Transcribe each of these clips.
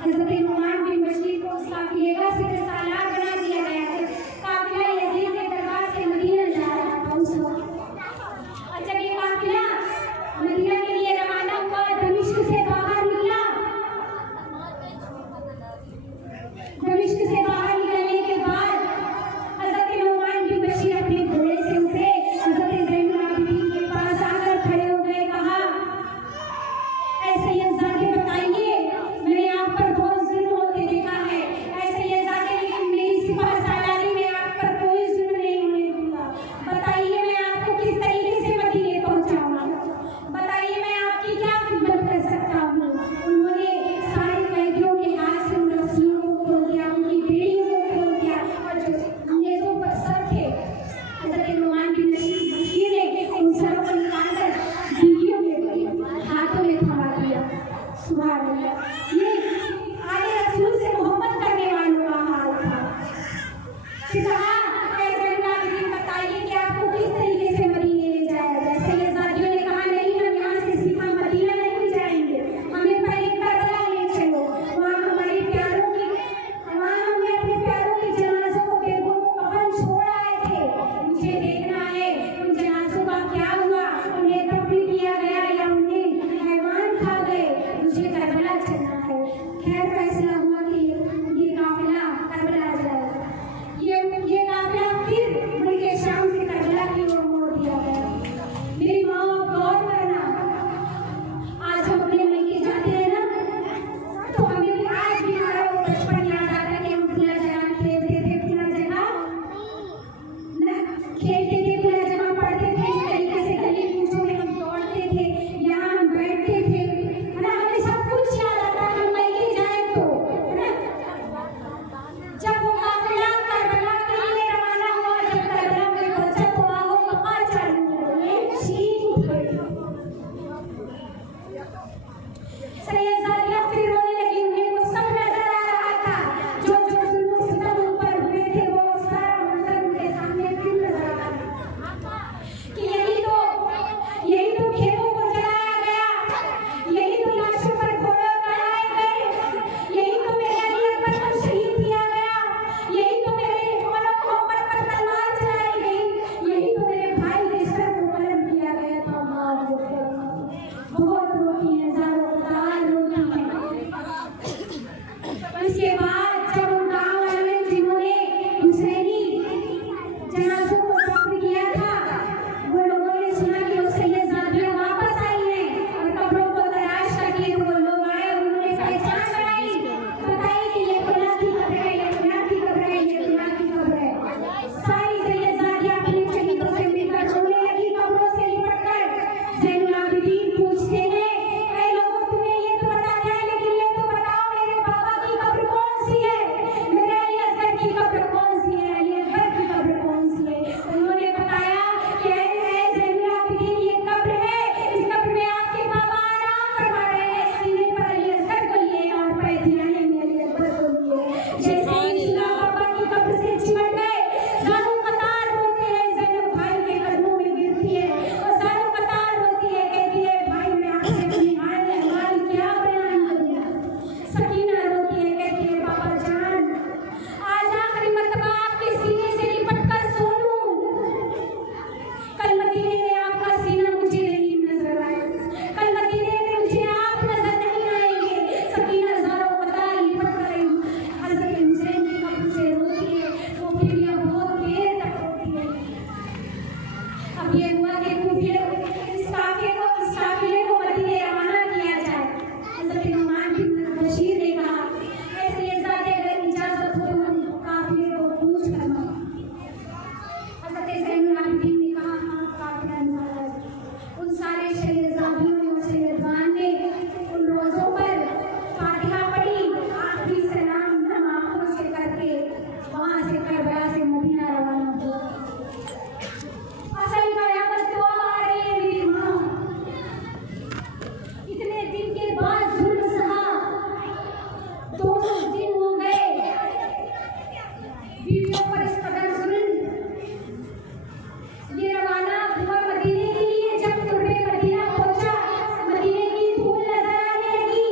हज़रत नुमान बिन बशीर को उसका काफिला से सालार बना दिया गया था। काफिला यजीद के दरबार से मदीना जा रहा था उस वक्त। और जब ये काफिला मदीना के लिए रवाना हुआ, दमिश्क से बाहर निकला। दमिश्क से बाहर निकलने के बाद हज़रत नुमान बिन बशीर अपने घोड़े से उतरे, हज़रत ज़ैनुल आबिदीन के पास आकर खड़े हो गए। कहा, ऐसे ये ज़ाते बताइए, मैंने आप पर बहुत जुल्म होते देखा है। ऐसे ये ज़ाते, लेकिन मेरी सिपह सालारी में आप पर कोई जुल्म नहीं होने दूंगा। बताइए मैं आपको किस तरीके से मदीने पहुंचाऊंगा, बताइए मैं आपकी क्या खिदमत कर सकता हूँ। उन्होंने सारे कैदियों के हाथ से उन रस्सियों को खोल दिया, उनकी बेड़ियों को खोल दिया, और जो नेज़ों पर सर थे हज़रत नुमान बिन बशीर ने उन सरों को निकालकर बीवियों में हाथों में थमा दिया। सुभान अल्लाह। ये आले रसूल से मोहब्बत करने वालों का हाल था। फिर कहा, ऐसे बताइए कि आपको किस तरीके से मदीने ले जाया जाए। सैयदादियों ने कहा, नहीं, हम यहाँ से सीधा मदीना नहीं जाएंगे, हमें पहले करबला ले चलो। वहाँ हमारे प्यारों की, वहाँ हमने अपने प्यारों के जनाज़ों को बेगुनाह छोड़ आए थे। मुझे देखना है उन जनाज़ों का क्या हुआ, उन्हें दफन किया गया या उन्हें हैवान खा गए। मुझे करबला चलना है। खैर फैसला हुआ कि ये काफिला करबला जाएगा। ये काफिला फिर मुल्के शाम से करबला की ओर मोड़ दिया गया। मेरी माँ, गौर करना, आज हम अपने मईके जाते हैं ना, तो हमें भी आज भी हमारा वो बचपन याद आता है कि हम खुला जगह खेलते थे, खुला जगह खेलते थे, खुला जगह पढ़ते थे, इस तरीके से गली कूचों में हम दौड़ते थे, यहाँ हम बैठते थे, है ना। हमें सब कुछ याद आता है। हम मईके जाए तो, है ना, जब वो काफिला करबला के लिए रवाना हुआ, जब करबला में पहुंचा तो वहाँ वो बका चालू हो गई, चीख उठी। सैयदादियाँ फिर रोने लगी। उन्हें वो सब नजर आ रहा था, जो जो जुल्म सितम उन पर हुए थे, वो सारा मंजर उनके सामने फिर नजर आ रहा कि यही तो खेतों को जलाया गया, यही तो लाशों पर घोड़े उतारे गए, यही तो मेरे अली अकबर को शहीद किया गया, यही तो मेरे मौला मोहम्मद पर तलवार चलाई गई, यही तो मेरे भाई देशर को कलम किया गया था। बहुत रोती है, ज़ारों रोती है। इसके बाद जब उन गाँव वाले जिन्होंने हुसैनी जनाज़ों को दफन किया था, वो लोगों ने सुना कि वो सैयदादियाँ वापस आई हैं और कब्रों को तलाश करके वो लोग आए और उन्होंने पहचान बताई कि ये फलां की कब्र है, ये फलां की कब्र है, ये फलां की कब्र है। सारी सैयदादियाँ अपने शहीदों से मिलकर रोने लगी, कब्रों से लिपटकर। ज़ैनुल आबिदीन पूछते हैं, ऐ लोगों, तुम्हें ये तो बताना है, लेकिन ये तो बताओ मेरे बाबा की कब्र कौन सी है, मेरे अली असगर की कब्र कौन सी है, अली अकबर की कब्र कौन सी है। उन्होंने बताया कि ऐ ज़ैनुल आबिदीन, ये कब्र है, इस कब्र में आपके बाबा आराम फरमा रहे हैं, सीने पर अली असगर को लिए और पैदियाने में अली अकबर को लिए। जैसे ही इस्लाम बाबा की कब्र से चिमट गए, ज़ानू कतार रोते हैं, ज़ैनब भाई के कदमों में गिरती है और ज़ानू कतार रोती है, कहती है, भाई मैं आपसे अपनी हाल क्या बयान करूं। सकीना रोती है, कहती है, बाबा जान, आज आखिरी मर्तबा आपके सीने से लिपट कर सो लूं। कल मदीने में आपका सीना मुझे नहीं नजर आया, कल मदीने में मुझे आप नजर नहीं आएंगे। सकीना ज़ारों कतार लिपट कर हज़रत हुसैन की कब्र से रोती है। वो बीवियाँ बहुत देर तक रोती है। अब ये हुआ कि इस काफिले को मदीने रवाना किया जाए। हज़रत नुमान बिन बशीर ने कहा, ऐसे ये ज़ाते अगर इजाज़त हो तो हम काफिले को पूछ करना। हज़रत ज़ैनुल आबिदीन ने कहा, हाँ, काफिला निकाला जाए। उन सारे शहज़ादियों ने और शहज़ाद ने उन रोज़ों पर फातिहा पढ़ी, आखिरी सलाम हम आँखों से करके वहाँ से करबला से मदीना रवाना हुआ। असल कयामत तो अब आ रही है मेरी माँ। इतने दिन के बाद जुल्म सहा, 200 दिन हो गए, बीवियों पर इस कदर जुल्म। ये रवाना हुआ मदीने के लिए। जब कुर्बे मदीना पहुंचा, मदीने की धूल नजर आने लगी,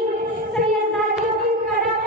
सैयदादियों की कदम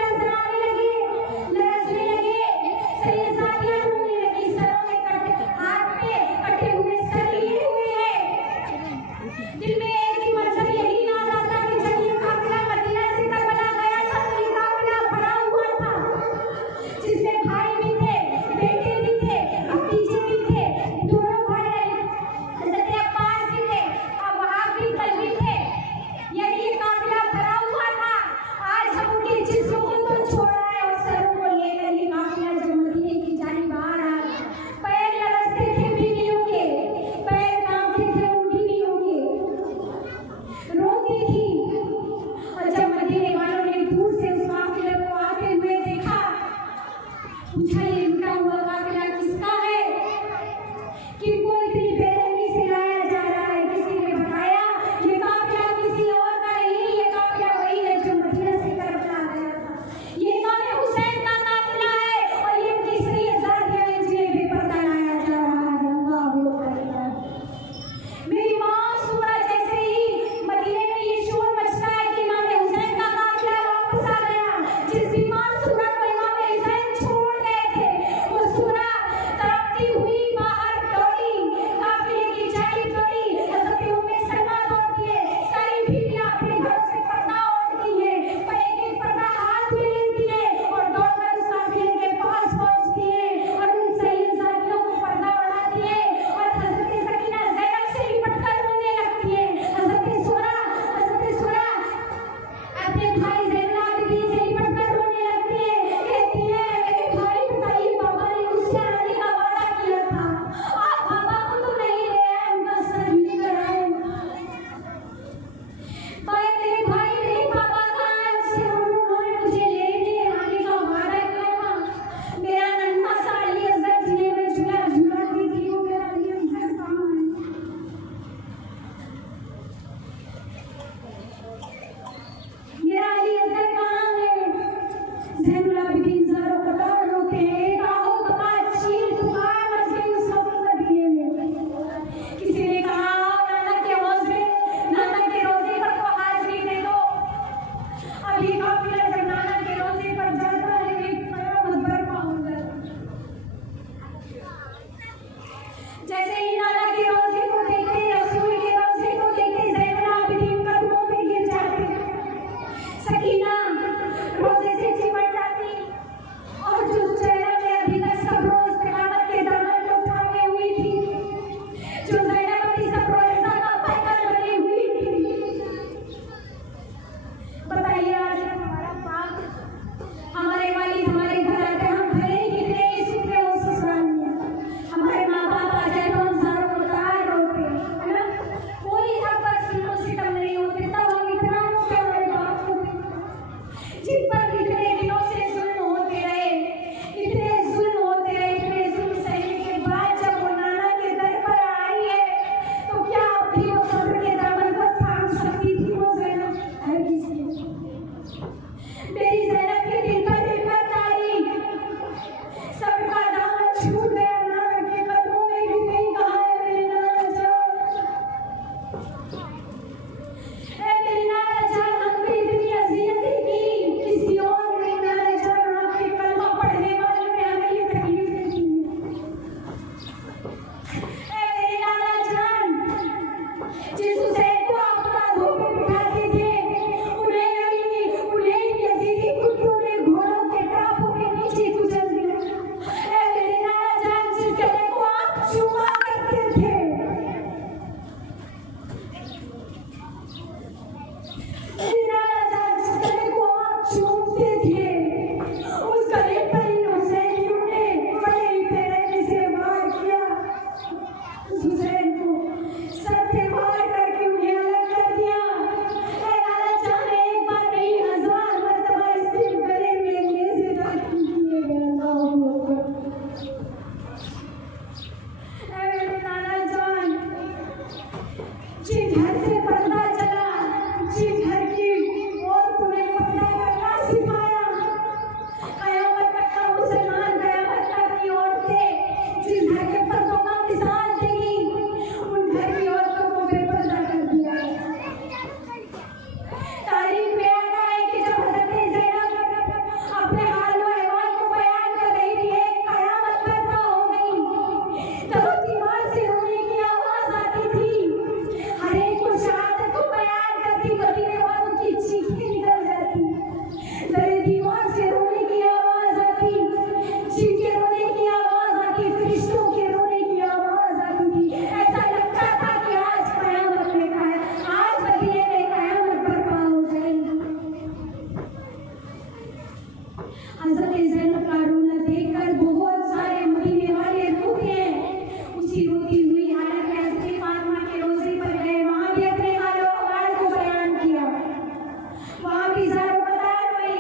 की ज़ारों कतार में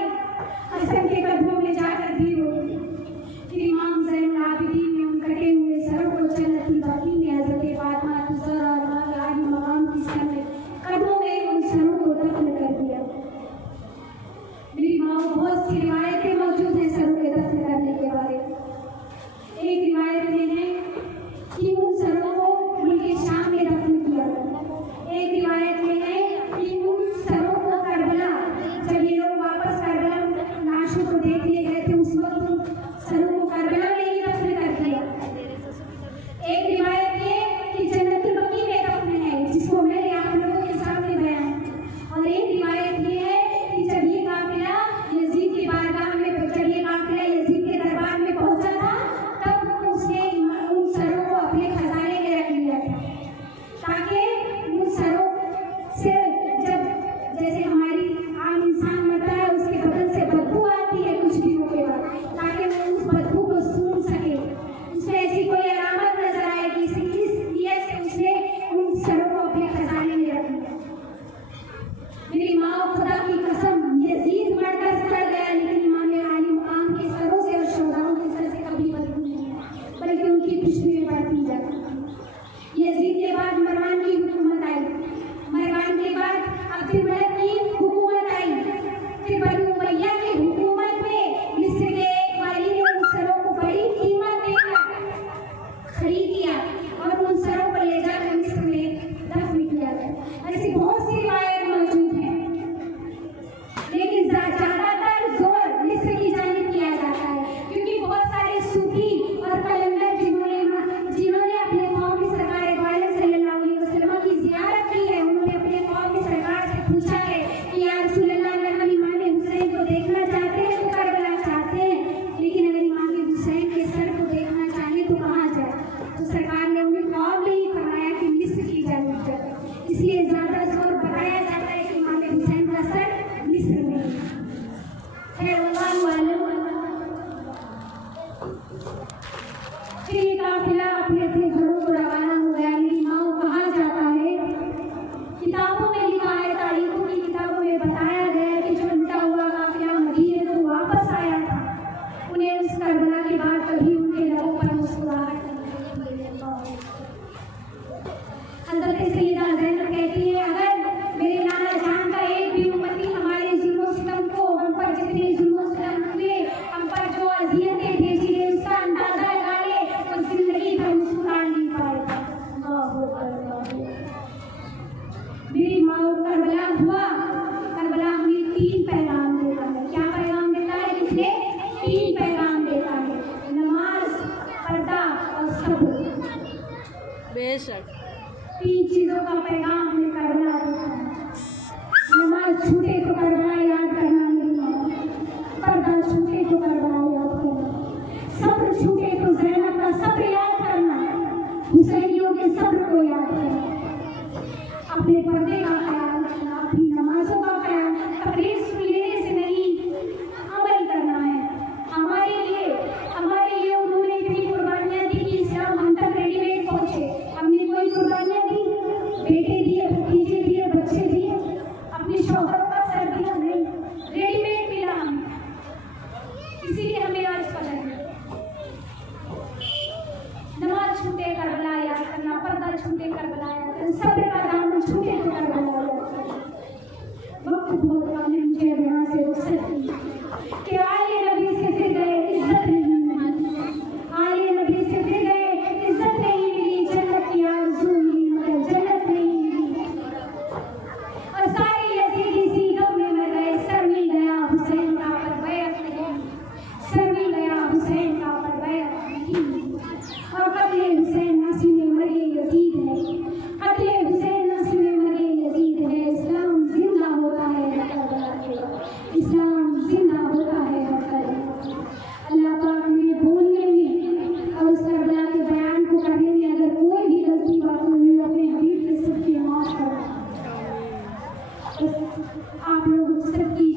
हसन के कदमों में जाकर भी रोती। फिर इमाम ज़ैनुल आबिदीन ने उन कटे हुए सरों को जन्नती बाकी में हज़रत फातिमा ज़हरा आली मकाम की सामने कदमों में उन सरों को दफन कर दिया। मेरी माँ बहुत सी रिवायतें मौजूद हैं सरों के दफन करने के बारे में। एक रिवायत में है कि उन सरों को मुल्क शाम में दफन किया। एक रिवायत में है कि उन सरों को करबला, जब ये लोग वापस करबला लाशों को देखने गए थे उस वक्त सरों को करबला में ही दफन कर दिया। एक रिवायत ये कि जन्नतुल बकी में दफन है, जिसको मैंने आप लोगों के सामने बयान। और एक रिवायत ये है कि जब ये काफिला यजीद की बारगाह में, जब ये काफिला यजीद के दरबार में पहुंचा था, तब उसने उन सरों को अपने खजाने में रख लिया था, ताकि उन सरों से जब जैसे हमारी आम इंसान मरता है उसके बदन से बदबू आती है कुछ दिनों के बाद, ताकि वो उस बदबू को सूंघ सके, उसमें ऐसी कोई अलामत नजर आएगी, इसलिए से उसने उन सरों को अपने खजाने में रख लिया। मेरी माँ खुदा की कसम, यजीद मरकर सड़ गया, लेकिन इमाम आली मकाम के सरों से और शोहदाओं के सर से कभी बदबू नहीं है, बल्कि उनकी खुशबू में बढ़ती जाती। यजीद के बाद मरवान की हुकूमत आई, मरवान के बाद अब्दुल मलिक की हुकूमत आई, फिर बनी उमैया की हुकूमत में मिस्र के एक वाली ने उन सरों को बड़ी कीमत देकर खरीद लिया और उन सरों को ले जाकर मिस्र में दफन किया गया। ऐसी बहुत सी रिवायत मौजूद हैं, लेकिन ज्यादातर जोर मिस्र की जानिब किया जाता है, क्योंकि बहुत सारे सूफी और कलंदर जिन्होंने अपने कौम की सरकार सल्लल्लाहु अलैहि वसल्लम की ज़ियारत की है, उन्होंने अपने कौम की सरकार से पूछा है कि या रसूल अल्लाह, अगर हम इमाम हुसैन को देखना चाहते हैं तो करबला चाहते हैं, लेकिन अगर इमाम हुसैन के सर को देखना चाहें तो कहाँ जाए? तो सरकार ने उन्हें ख्वाब में ही फरमाया कि मिस्र की जानिब जाए। इसलिए ज्यादा जोर बताया जाता है कि इमाम हुसैन का सर मिस्र में है। फिर ये काफिला अपने अपने घरों को रवाना हो गया। मेरी माँ को कहा जाता है, किताबों में लिखा है, तारीखों की किताबों में बताया गया कि जो लुटा हुआ काफिला मदीने को वापस आया था, उन्हें उस करबला के बाद कभी उनके लबों पर मुस्कुराहट नहीं मिली। हज़रत सैयदा ज़ैनब कहती है, अगर मेरे नाना जान का एक भी उम्मती हमारे जुल्म सितम को, हम पर जितने जुल्म सितम हुए, हम पर जो अज़ियतें भेजी गई, उसका अंदाजा लगा ले, तो जिंदगी भर मुस्कुरा नहीं पाएगा। मेरी माँ को करबला हुआ, करबला हमें 3 पैगाम देता है। क्या पैगाम देता है? किसने? 3 पैगाम देता है, नमाज, पर्दा और सब्र। बेशक 3 चीजों का पैगाम हमें करबला देता है। नमाज छूटे तो करबला याद करना मेरी माँ, पर्दा छूटे तो करबला याद करना, सब्र छूटे तो ज़ैनब का सब्र याद करना, हुसैनियों के सब्र को याद करना, अपने पर्दे का ख्याल रखना, अपनी नमाजों का ख्याल, तकरीर सुन लेने से नहीं, अमल करना है। हमारे लिए उन्होंने इतनी कुर्बानियाँ दी कि इस्लाम हम तक रेडीमेड पहुँचे। हमने कोई कुर्बानियाँ दी, बेटे दिए, भतीजे दिए, बच्चे दिए, अपने शौहरों का सर दिया नहीं, रेडीमेड मिला हमें, इसीलिए हमें आज पता है। नमाज छूटे करबला याद करना, पर्दा छूटे करबला याद करना, सब्र का दामन छूटे तो करबला याद करना। वक्त बहुत कम है, मुझे यहाँ से रुखसत की कि आले नबी से फिर गए, इज्जत नहीं मिली, आले नबी से फिर गए, इज्जत नहीं मिली, जन्नत की आरज़ू मिली मगर जन्नत नहीं मिली, और सारे यजीदी सीधों में मर गए। सर मिल गया हुसैन का पर बैत नहीं, सर मिल गया हुसैन का पर बैत नहीं, और कत्ले हुसैन नस्ल में मरे यजीद है, कत्ले हुसैन नस्ल में मरे यजीद है। इस्लाम जिंदा होता है करबला के बाद, इस्लाम जिंदा होता है करबला। अल्लाह पाक मेरे बोलने में और उस करबला के बयान को करने में अगर कोई भी गलती बात हुई, अपने हबीब के सबकी माफ़ करो। आप लोग सबकी